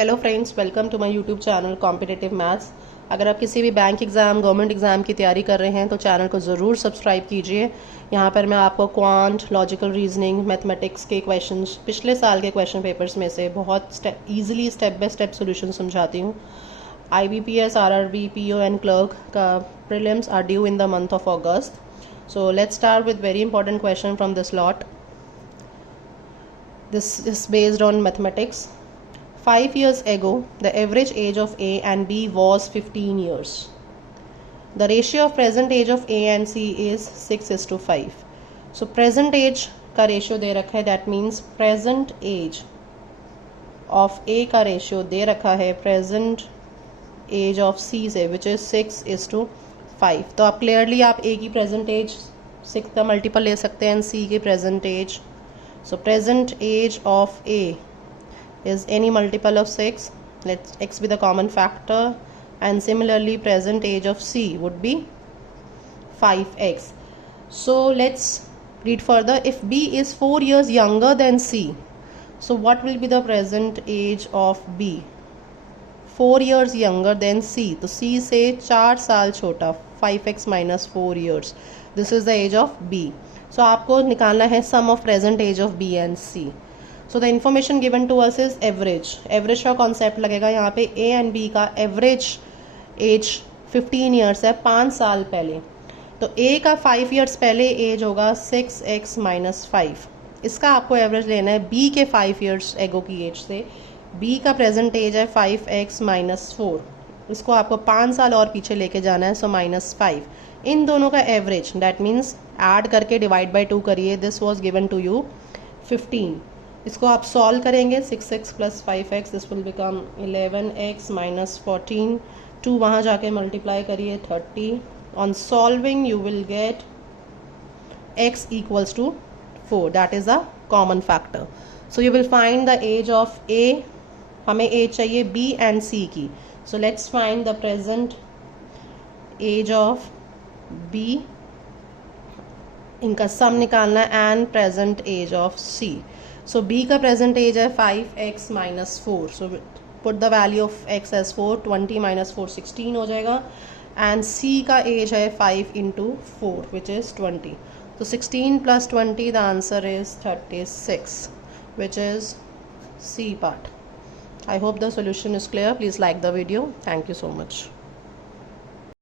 Hello friends, welcome to my YouTube channel competitive maths. अगर आप किसी भी बैंक एग्ज़ाम, गवर्नमेंट एग्ज़ाम की तैयारी कर रहे हैं तो चैनल को ज़रूर सब्सक्राइब कीजिए। यहाँ पर मैं आपको क्वांट, लॉजिकल रीजनिंग, मैथमेटिक्स के क्वेश्चंस, पिछले साल के क्वेश्चन पेपर्स में से बहुत easily step by step solution समझाती हूँ। IBPS, RRB, PO and clerk का prelims are due in the month of August. So let's start with very important question from this lot. This is based on mathematics. 5 years ago, the average age of A and B was 15 years. The ratio of present age of A and C is 6:5. So present age का ratio दे रखा है, that means present age of A का ratio दे रखा है present age of C से, which is 6:5. तो आप clearly आप A की present age 6 का multiple ले सकते हैं and C की present age. So present age of A is any multiple of 6. Let x be the common factor, and similarly present age of C would be 5x. So let's read further. If B is 4 years younger than C, so what will be the present age of B? 4 years younger than C, तो C से 4 साल छोटा, 5x minus 4 years. This is the age of B. So आपको निकालना है sum of present age of B and C. So the information given to us is average. Average का concept लगेगा यहाँ पे. A and B का average age 15 years है, 5 साल पहले. तो A का 5 years पहले age होगा 6x minus 5. इसका आपको एवरेज लेना है B के 5 years एगो की एज से. B का प्रेजेंट एज है 5x minus 4. इसको आपको 5 साल और पीछे लेके जाना है, सो -5. इन दोनों का एवरेज, दैट मीन्स ऐड करके डिवाइड बाय 2 करिए. This was given to you 15. इसको आप सॉल्व करेंगे. 6x plus 5x, this will become 11x minus 14. 2 वहाँ जाके मल्टीप्लाई करिए, 30. On solving you will get x equals to 4. That is a common factor. So you will find the age of A. हमें age चाहिए B and C की. So let's find the present age of B. इनका sum निकालना है and present age of C. So B का present age है 5x minus 4. So put the value of x as 4. 20 minus 4 16 हो जाएगा. And C का as है 5 into 4 which is 20. So 16 plus 20, the answer is 36, which is C part. I hope the solution is clear. Please like the video. Thank you so much.